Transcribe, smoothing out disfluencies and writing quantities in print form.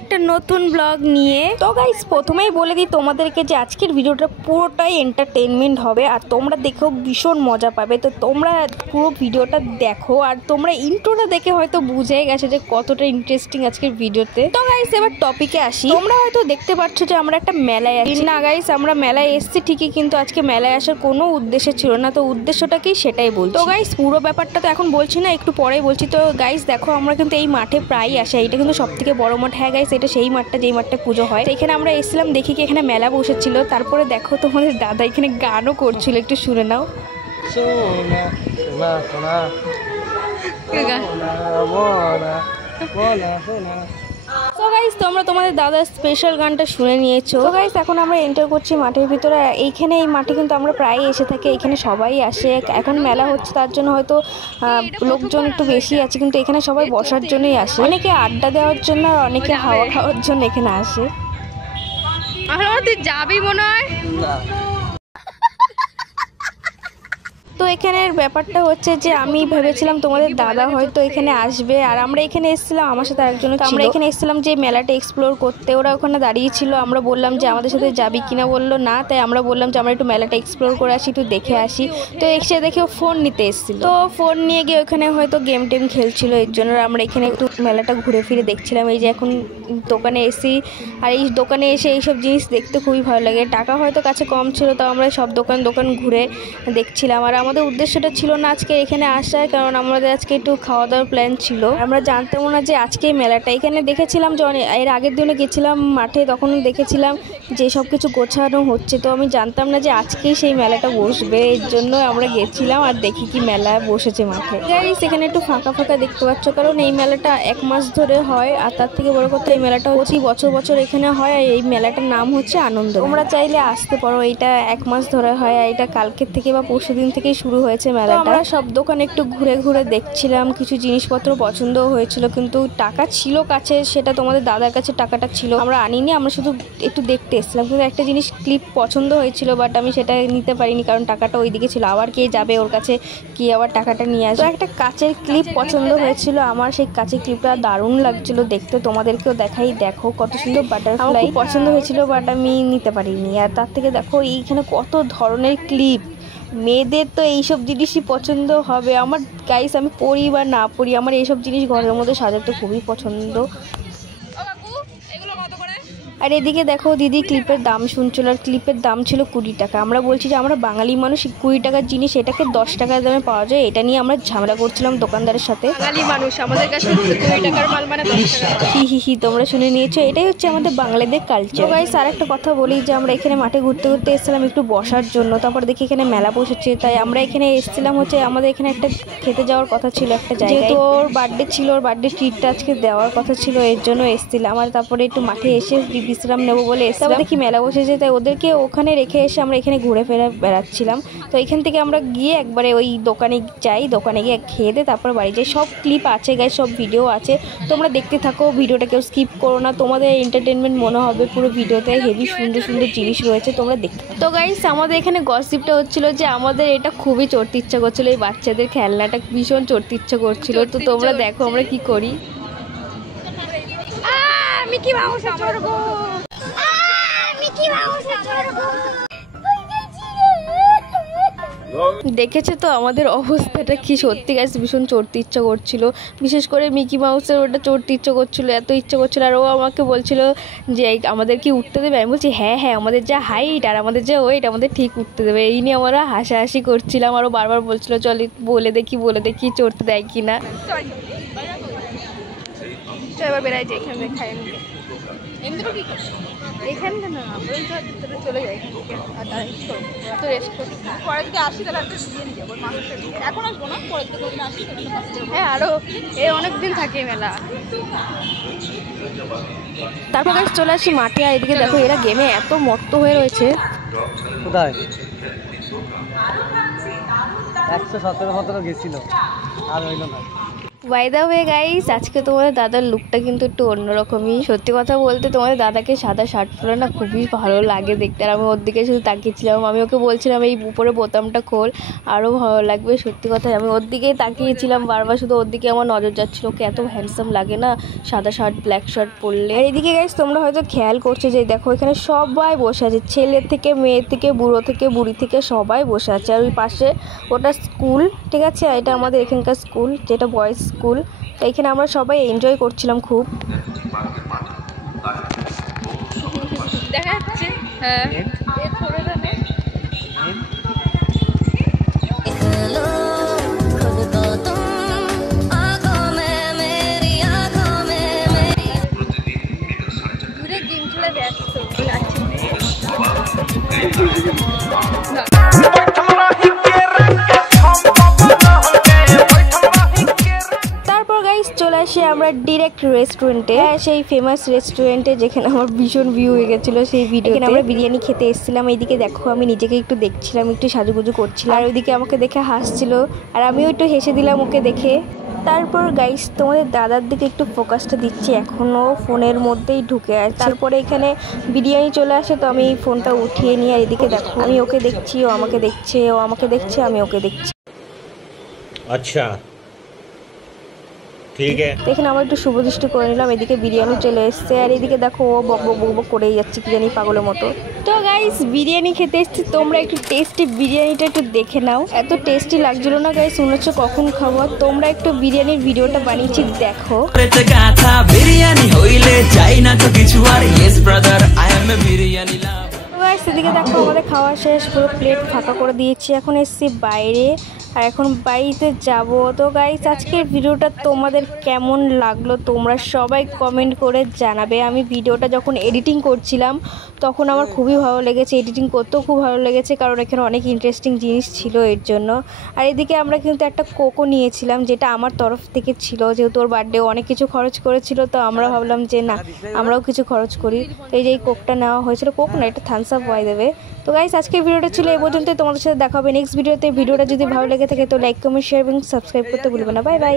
একটা নতুন ব্লগ নিয়ে। তো গাইস প্রথমেই বলে দিই তোমাদেরকে যে আজকের ভিডিওটা পুরোটাই এন্টারটেনমেন্ট হবে আর তোমরা দেখেও ভীষণ মজা পাবে। তো তোমরা পুরো ভিডিওটা দেখো আর তোমরা ইন্ট্রোটা দেখে হয়তো বুঝে গেছো যে কতটা ইন্টারেস্টিং আজকের ভিডিওতে। তো গাইস এবার টপিকে আসি। তোমরা হয়তো দেখতে পাচ্ছ যে আমরা একটা মেলায় আছি। না গাইস আমরা মেলায় এসেছি ঠিকই, কিন্তু আজকে মেলায় আসার কোনো উদ্দেশ্য ছিল না। তো উদ্দেশ্যটা কি সেটাই বলছি। তো গাইস পুরো ব্যাপারটা তো এখন বলছি না, একটু পরেই বলছি। তো গাইস দেখো আমরা কিন্তু এই মাঠে প্রায় আসে, এটা কিন্তু সব থেকে বড় মাঠ। হ্যাঁ গাইস এটা সেই মাঠটা যেই মাঠটা পুজো হয়। তো এখানে আমরা এসেছিলাম, দেখি কি এখানে মেলা বসেছিল। তারপরে দেখো তোমাদের দাদা এখানে গানও করছিল, একটু শুনে নাও। তো গাইস তোমরা তোমাদের দাদার স্পেশাল গানটা শুনে নিয়েছো। তো গাইস এখন আমরা এন্টার করছি মাঠের ভিতরে। এইখানে এই মাঠে কিন্তু আমরা প্রায় এসে থাকি, এখানে সবাই আসে। এখন মেলা হচ্ছে তার জন্য হয়তো লোকজন একটু বেশি আছে, কিন্তু এখানে সবাই বসার জন্যই আসে। অনেকে আড্ডা দেওয়ার জন্য আর অনেকে হাওয়া খাওয়ার জন্য এখানে আসে। তুই যাবি মনে হয়। তো এখানের ব্যাপারটা হচ্ছে যে আমি ভেবেছিলাম তোমাদের দাদা হয়তো এখানে আসবে, আর আমরা এখানে এসেছিলাম আমার সাথে আরেকজন। আমরা এখানে এসেছিলাম যে মেলাটা এক্সপ্লোর করতে। ওরা ওখানে দাঁড়িয়ে ছিল, আমরা বললাম যে আমাদের সাথে যাবি কিনা, বললো না। তাই আমরা বললাম যে আমরা একটু মেলাটা এক্সপ্লোর করে আসি, একটু দেখে আসি। তো এসে দেখে ফোন নিতে এসেছিল, তো ফোন নিয়ে গিয়ে ওখানে হয়তো গেম টেম খেলছিল। এর জন্য আমরা এখানে একটু মেলাটা ঘুরে ফিরে দেখছিলাম। এই যে এখন দোকানে এসি, আর এই দোকানে এসে এইসব জিনিস দেখতে খুবই ভালো লাগে। টাকা হয়তো কাছে কম ছিল, তো আমরা সব দোকান ঘুরে দেখছিলাম। আর আমাদের উদ্দেশ্যটা ছিল না আজকে এখানে আসার, কারণ আমাদের আজকে একটু খাওয়া দাওয়ার প্ল্যান ছিল। আমরা জানতাম না যে আজকে মেলাটা। এখানে দেখেছিলাম যে এর আগের দিনে গেছিলাম মাঠে, তখন দেখেছিলাম যে সব কিছু গোছানো হচ্ছে। তো আমি জানতাম না যে আজকেই সেই মেলাটা বসবে, এর জন্য আমরা গেছিলাম আর দেখি কি মেলা বসেছে মাঠে। গাইস এখানে একটু ফাঁকা ফাঁকা দেখতে পাচ্ছ, কারণ এই মেলাটা 1 মাস ধরে হয়। আর তার থেকে বড় কথা এই মেলাটা প্রতি বছর এখানে হয়। আর এই মেলাটার নাম হচ্ছে আনন্দ। তোমরা চাইলে আসতে পারো, এইটা 1 মাস ধরে হয়। আর এটা কালকের থেকে বা পরশু দিন থেকেই শুরু হয়েছে মেলাটা। আমরা সব দোকানে একটু ঘুরে দেখছিলাম, কিছু জিনিসপত্র পছন্দও হয়েছিল, কিন্তু টাকা ছিল কাছে, সেটা তোমাদের দাদার কাছে টাকাটা ছিল, আমরা আনিনি। আমরা শুধু একটু দেখতে এসেছিলাম, কিন্তু একটা জিনিস ক্লিপ পছন্দ হয়েছিল, বাট আমি সেটা নিতে পারিনি, কারণ টাকাটা ওইদিকে ছিল। আবার কে যাবে ওর কাছে, কি আবার টাকাটা নিয়ে আসবে। তো একটা কাচের ক্লিপ পছন্দ হয়েছিল আমার, সেই কাচের ক্লিপটা দারুণ লাগছিল দেখতে। তোমাদেরকেও দেখাই, দেখো কত সুন্দর বাটারফ্লাই পছন্দ হয়েছিল, বাট আমি নিতে পারিনি। আর তার থেকে দেখো এইখানে কত ধরনের ক্লিপ। মেয়েদের তো এইসব জিনিসই পছন্দ হবে। আমার গাইস আমি পরি বা না পরি, আমার এইসব জিনিস ঘরের মধ্যে সাজাতে খুবই পছন্দ। আর এদিকে দেখো দিদি ক্লিপের দাম শুনছিল, আর ক্লিপের দাম ছিল 20 টাকা। আমরা বলছি যে আমরা বাঙালি মানুষ, 20 টাকার জিনিস এটাকে 10 টাকার দামে পাওয়া যায়, এটা নিয়ে আমরা ঝামেলা করছিলাম দোকানদারের সাথে। বাঙালি মানুষ, আমাদের কাছে 20 টাকার মাল মানে 10 টাকা। হি তোমরা শুনে নিয়েছো, এটাই হচ্ছে আমাদের বাঙালিদের কালচার। তো গাইস আর একটা কথা বলি যে আমরা এখানে মাঠে ঘুরতে এসেছিলাম একটু বসার জন্য। তারপর দেখি এখানে মেলা বসেছে, তাই আমরা এখানে এসেছিলাম হচ্ছে আমাদের এখানে একটা খেতে যাওয়ার কথা ছিল একটা জায়গায়। যেহেতু ওর বার্থডে ছিল, ওর বার্থডে ট্রিটটা আজকে দেওয়ার কথা ছিল, এর জন্য এসেছিলাম। আর তারপরে একটু মাঠে এসে বিশ্রাম নেবো বলে এসেছিলাম। দেখি মেলা বসেছে, তাই ওদেরকে ওখানে রেখে এসে আমরা এখানে ঘুরে ফেরা বেড়াচ্ছিলাম। তো এখান থেকে আমরা গিয়ে একবারে ওই দোকানে যাই, দোকানে গিয়ে খেয়ে দিয়ে তারপর বাড়ি যাই। সব ক্লিপ আছে গাইস, সব ভিডিও আছে, তোমরা দেখতে থাকো, ভিডিওটা কেউ স্কিপ করো না, তোমাদের এন্টারটেনমেন্ট মনে হবে পুরো ভিডিওতে। হেভি সুন্দর সুন্দর জিনিস রয়েছে, তোমরা দেখতে। তো গাইস আমাদের এখানে গসিপটা হচ্ছিল যে আমাদের এটা খুবই চড়তে ইচ্ছা করছিল, এই বাচ্চাদের খেলনাটা ভীষণ চড়তে ইচ্ছা করছিল। তো তোমরা দেখো আমরা কি করি। মিকি মাউসে চড়বো, দেখেছে তো আমাদের অবস্থাটা কি। সত্যি গাইস ভীষণ চড়তে ইচ্ছা করছিল, বিশেষ করে মিকি মাউসের ওটা চড়তে ইচ্ছা করছিল, এত ইচ্ছা করছিল। আর ও আমাকে বলছিল যে আমাদের কি উঠতে দেবে। আমি বলছি হ্যাঁ আমাদের যা হাইট আর আমাদের যা ওয়েট আমাদের ঠিক উঠতে দেবে। এই নিয়ে আমরা হাসাহাসি করছিলাম। আরও বারবার বলছিল চল বলে দেখি চড়তে দেয় কিনা। এবার বেড়াই যে এখানে খাই এখানটা না চলে যায় তো রেস্ট করতে। পরের দিকে আসি তাহলে একটা দিয়ে নিয়ে যাবো, এখন আসবো না, পরের দিকে আসি। হ্যাঁ আরও অনেক দিন থাকে মেলা। তারপর গাইস চলে আসি মাঠে। আর এদিকে দেখো এরা গেমে এত মত্ত হয়ে রয়েছে। কোথায় 117 গেছিল আর হইল না। বাই দ্য ওয়ে গাইস, আজকে তোমাদের দাদার লুকটা কিন্তু একটু অন্যরকমই। সত্যি কথা বলতে তোমাদের দাদাকে সাদা শার্ট পরে না খুবই ভালো লাগে দেখতে, আর আমি ওর দিকে শুধু তাকিয়েছিলাম। আমি ওকে বলছিলাম এই উপরে বোতামটা খোল, আরও ভালো লাগবে। সত্যি কথা আমি ওর দিকেই তাকিয়েছিলাম বারবার, শুধু ওর দিকে আমার নজর যাচ্ছিলো। ওকে এত হ্যান্ডসাম লাগে না সাদা শার্ট ব্ল্যাক শার্ট পরলে। আর এদিকে গাইস তোমরা হয়তো খেয়াল করছো যে দেখো এখানে সবাই বসে আছে, ছেলে থেকে মেয়ে থেকে বুড়ো থেকে বুড়ি থেকে সবাই বসে আছে। আর ওই পাশে ওটা স্কুল, ঠিক আছে, এটা আমাদের এখানকার স্কুল, যেটা বয়েজ স্কুল। তো এখানে আমরা সবাই এনজয় করছিলাম খুব। দেখা যাচ্ছে হ্যাঁ চলে আসি আমরা ডিরেক্ট রেস্টুরেন্টে, সেই ফেমাস রেস্টুরেন্টে যেখানে আমার ভীষণ ভিউ হয়ে গেছিলো সেই ভিডিও। আমরা বিরিয়ানি খেতে এসেছিলাম। এইদিকে দেখো আমি নিজেকে একটু দেখছিলাম, একটু সাজুগুজু করছিলাম, আর ওইদিকে আমাকে দেখে হাসছিল, আর আমিও একটু হেসে দিলাম ওকে দেখে। তারপর গাইস তোমাদের দাদার দিকে একটু ফোকাসটা দিচ্ছি, এখনও ফোনের মধ্যেই ঢুকে আছে। তারপরে এখানে বিরিয়ানি চলে আসে, তো আমি এই ফোনটা উঠিয়ে নিয়ে আর এদিকে দেখো আমি ওকে দেখছি, ও আমাকে দেখছে, ও আমাকে দেখছে, আমি ওকে দেখছি। আচ্ছা ঠিক আছে, এখানে আমরা একটু শুভদৃষ্টি করে নিলাম। এদিকে বিরিয়ানি চলে এসছে, আর এদিকে দেখো ও বক বক বক বক করেই যাচ্ছে কি জানি পাগলের মতো। তো গাইস বিরিয়ানি খেতে এসছি, তোমরা একটু টেস্টি বিরিয়ানিটা একটু দেখে নাও। এত টেস্টি লাগছিল না গাইস, মনে হচ্ছে কখন খাবো। তোমরা একটু বিরিয়ানির ভিডিওটা বানিয়েছি দেখো। বিরিয়ানি হইলে চাই না তো কিছু আর, yes brother I M A biryani লাভ। এদিকে দেখো আমাদের খাওয়া শেষ, পুরো প্লেট ফাঁকা করে দিয়েছি। এখন এসছি বাইরে, আর এখন বাড়িতে যাব। তো গাইস আজকের ভিডিওটা তোমাদের কেমন লাগলো তোমরা সবাই কমেন্ট করে জানাবে। আমি ভিডিওটা যখন এডিটিং করছিলাম তখন আমার খুবই ভালো লেগেছে, এডিটিং করতেও খুব ভালো লেগেছে, কারণ এখানে অনেক ইন্টারেস্টিং জিনিস ছিল এর জন্য। আর এদিকে আমরা কিন্তু একটা কোকও নিয়েছিলাম, যেটা আমার তরফ থেকে ছিল, যেহেতু ওর বার্থডে অনেক কিছু খরচ করেছিল, তো আমরা ভাবলাম যে না আমরাও কিছু খরচ করি। তো এই যে এই কোকটা নেওয়া হয়েছিল, কোক না এটা থামস আপ হয়ে দেবে। তো গাইস আজকের ভিডিওটা ছিল এই পর্যন্তই, তোমাদের সাথে দেখা হবে নেক্সট ভিডিওতে। ভিডিওটা যদি ভালো লেগে থাকে তো লাইক কমেন্ট শেয়ার এবং সাবস্ক্রাইব করতে ভুলবে না। Bye bye.